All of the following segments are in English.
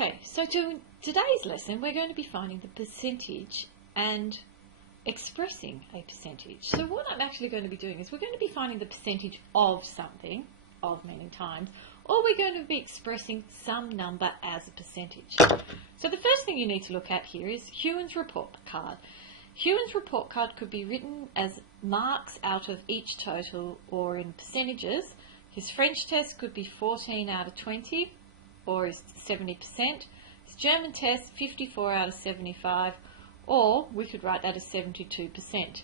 Okay, so today's lesson we're going to be finding the percentage and expressing a percentage. So what I'm actually going to be doing is we're going to be finding the percentage of something, of meaning times, or we're going to be expressing some number as a percentage. So the first thing you need to look at here is Hewen's report card. Hewen's report card could be written as marks out of each total or in percentages. His French test could be 14 out of 20 or is 70%. His German test 54 out of 75, or we could write that as 72%.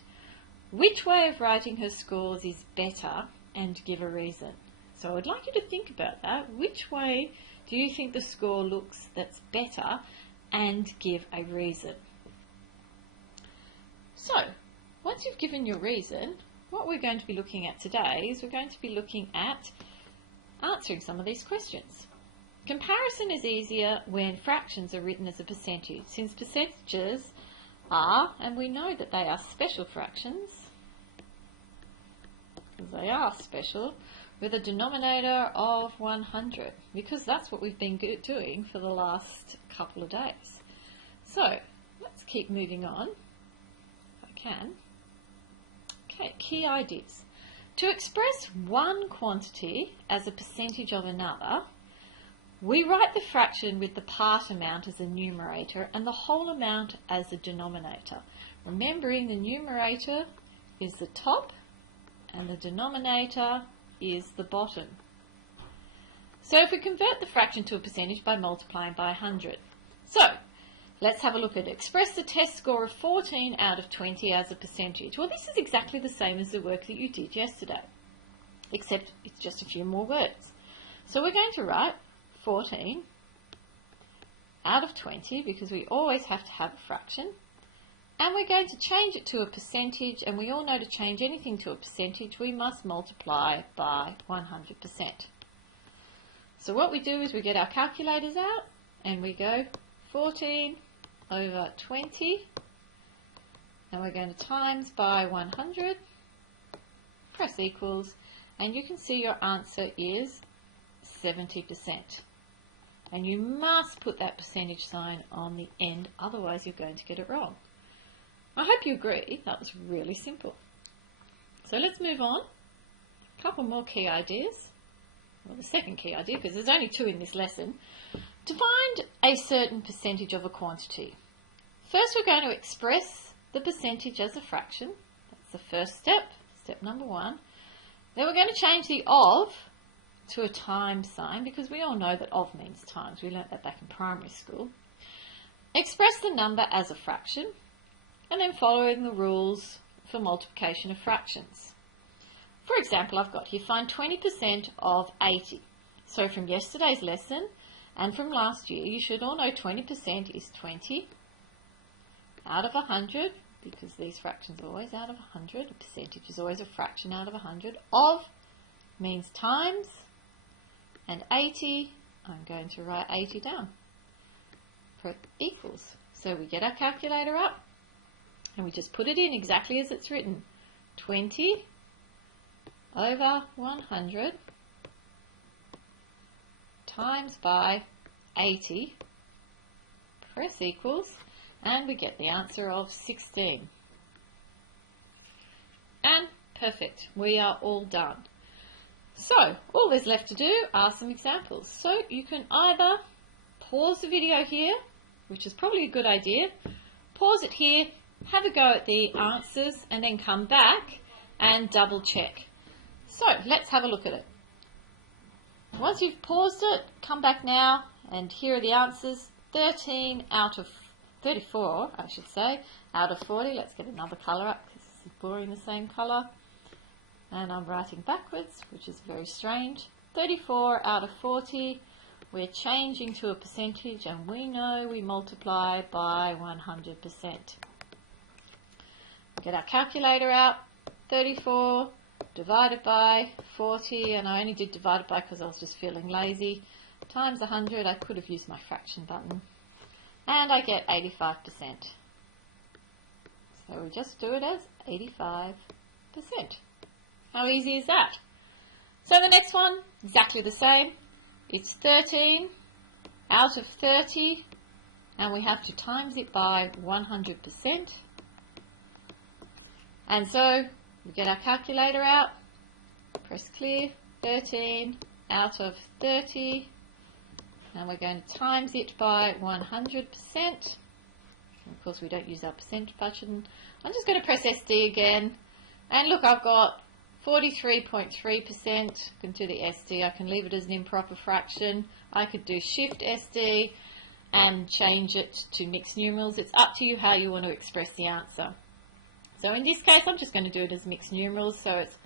Which way of writing her scores is better, and give a reason? So I'd like you to think about that. Which way do you think the score looks that's better, and give a reason? So once you've given your reason, what we're going to be looking at today is we're going to be looking at answering some of these questions. Comparison is easier when fractions are written as a percentage, since percentages are, and we know that they are special fractions, they are special, with a denominator of 100, because that's what we've been doing for the last couple of days. So let's keep moving on, if I can. Okay, key ideas. To express one quantity as a percentage of another, we write the fraction with the part amount as a numerator and the whole amount as a denominator. Remembering the numerator is the top and the denominator is the bottom. So if we convert the fraction to a percentage by multiplying by 100. So let's have a look at it. Express the test score of 14 out of 20 as a percentage. Well, this is exactly the same as the work that you did yesterday, except it's just a few more words. So we're going to write 14 out of 20, because we always have to have a fraction, and we're going to change it to a percentage, and we all know to change anything to a percentage we must multiply by 100%. So what we do is we get our calculators out and we go 14 over 20, and we're going to times by 100, press equals, and you can see your answer is 70%. And you must put that percentage sign on the end, otherwise you're going to get it wrong. I hope you agree, that was really simple. So let's move on. A couple more key ideas. Well, the second key idea, because there's only two in this lesson. To find a certain percentage of a quantity. First we're going to express the percentage as a fraction. That's the first step, step number one. Then we're going to change the of to a times sign, because we all know that of means times. We learnt that back in primary school. Express the number as a fraction, and then following the rules for multiplication of fractions. For example, I've got here, find 20% of 80. So from yesterday's lesson and from last year, you should all know 20% is 20 out of 100, because these fractions are always out of 100. A percentage is always a fraction out of 100. Of means times, and 80, I'm going to write 80 down. Press equals. So we get our calculator up and we just put it in exactly as it's written. 20 over 100 times by 80, press equals, and we get the answer of 16. And perfect, we are all done. So all there's left to do are some examples. So you can either pause the video here, which is probably a good idea, pause it here, have a go at the answers, and then come back and double check. So let's have a look at it. Once you've paused it, come back now, and here are the answers. 13 out of 34, I should say, out of 40. Let's get another colour up, because this is boring the same colour. And I'm writing backwards, which is very strange. 34 out of 40, we're changing to a percentage, and we know we multiply by 100%. Get our calculator out. 34 divided by 40, and I only did divided by because I was just feeling lazy, times 100. I could have used my fraction button, and I get 85%. So we just do it as 85%. How easy is that? So the next one, exactly the same. It's 13 out of 30, and we have to times it by 100%. And so we get our calculator out, press clear, 13 out of 30, and we're going to times it by 100%. Of course, we don't use our percent button. I'm just going to press SD again, and look, I've got 43.3%. I can do the SD. I can leave it as an improper fraction. I could do Shift SD and change it to mixed numerals. It's up to you how you want to express the answer. So in this case, I'm just going to do it as mixed numerals. So it's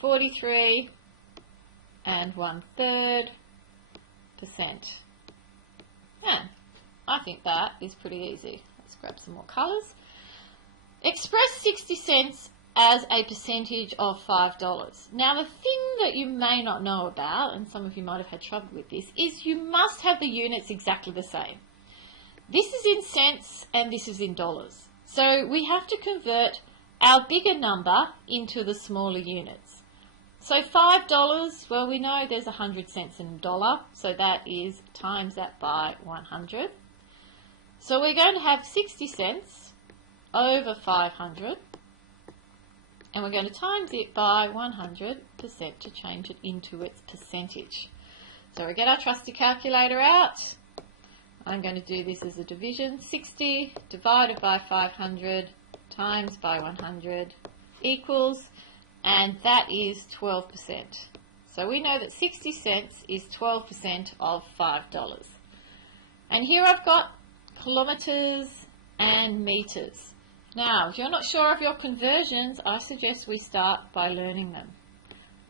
43 and 1/3%. And I think that is pretty easy. Let's grab some more colours. Express 60 cents as a percentage of $5. Now the thing that you may not know about, and some of you might have had trouble with this, is you must have the units exactly the same. This is in cents and this is in dollars. So we have to convert our bigger number into the smaller units. So $5, well, we know there's 100 cents in a dollar, so that is times that by 100. So we're going to have 60 cents over 500, and we're going to times it by 100% to change it into its percentage. So we get our trusty calculator out. I'm going to do this as a division. 60 divided by 500 times by 100 equals, and that is 12%. So we know that 60 cents is 12% of $5. And here I've got kilometres and metres. Now, if you're not sure of your conversions, I suggest we start by learning them.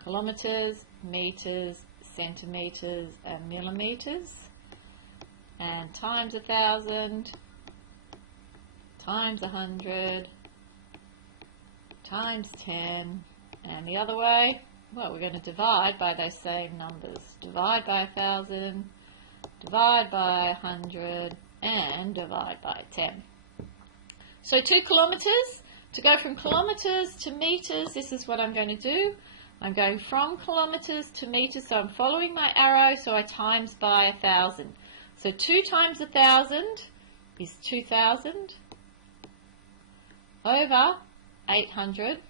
Kilometres, metres, centimetres and millimetres. And times 1,000, times 100, times 10, and the other way, well, we're going to divide by those same numbers. Divide by 1,000, divide by 100, and divide by 10. So 2 kilometres. To go from kilometres to metres, this is what I'm going to do. I'm going from kilometres to metres, so I'm following my arrow, so I times by 1,000. So 2 times 1,000 is 2,000 over 800,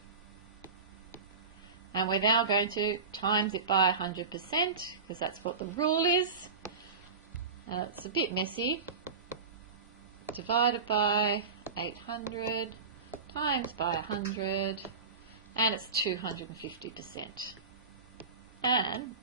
and we're now going to times it by 100% because that's what the rule is. It's a bit messy. Divided by 800 times by 100, and it's 250%. And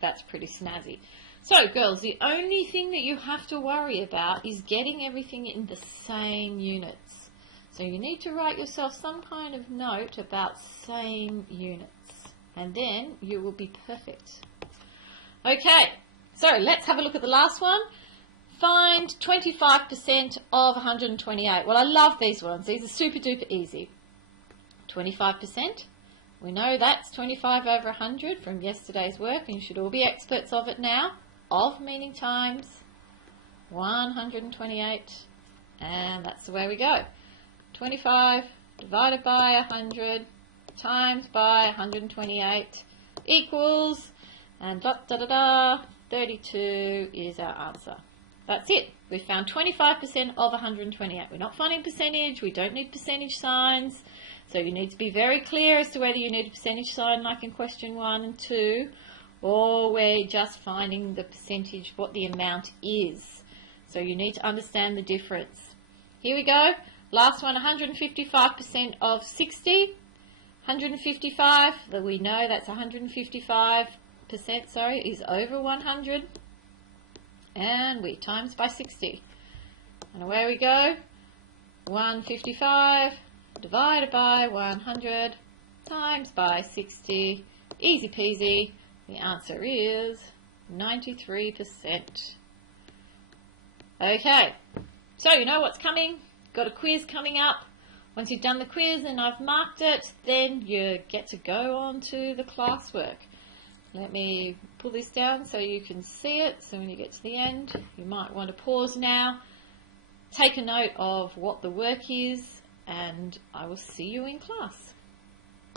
that's pretty snazzy. So girls, the only thing that you have to worry about is getting everything in the same units. So you need to write yourself some kind of note about same units, and then you will be perfect. Okay, so let's have a look at the last one. Find 25% of 128. Well, I love these ones. These are super duper easy. 25%. We know that's 25 over 100 from yesterday's work, and you should all be experts of it now. Of meaning times 128, and that's the way we go. 25 divided by 100 times by 128 equals, and 32 is our answer. That's it. We found 25% of 128. We're not finding percentage. We don't need percentage signs. So you need to be very clear as to whether you need a percentage sign like in question 1 and 2, or we're just finding the percentage, what the amount is. So you need to understand the difference. Here we go. Last one, 155% of 60. 155, that we know that's 155%, is over 100. And we times by 60. And away we go. 155 divided by 100 times by 60. Easy peasy. The answer is 93%. Okay, so you know what's coming. Got a quiz coming up. Once you've done the quiz and I've marked it, then you get to go on to the classwork. Let me pull this down so you can see it. So when you get to the end, you might want to pause now, take a note of what the work is, and I will see you in class.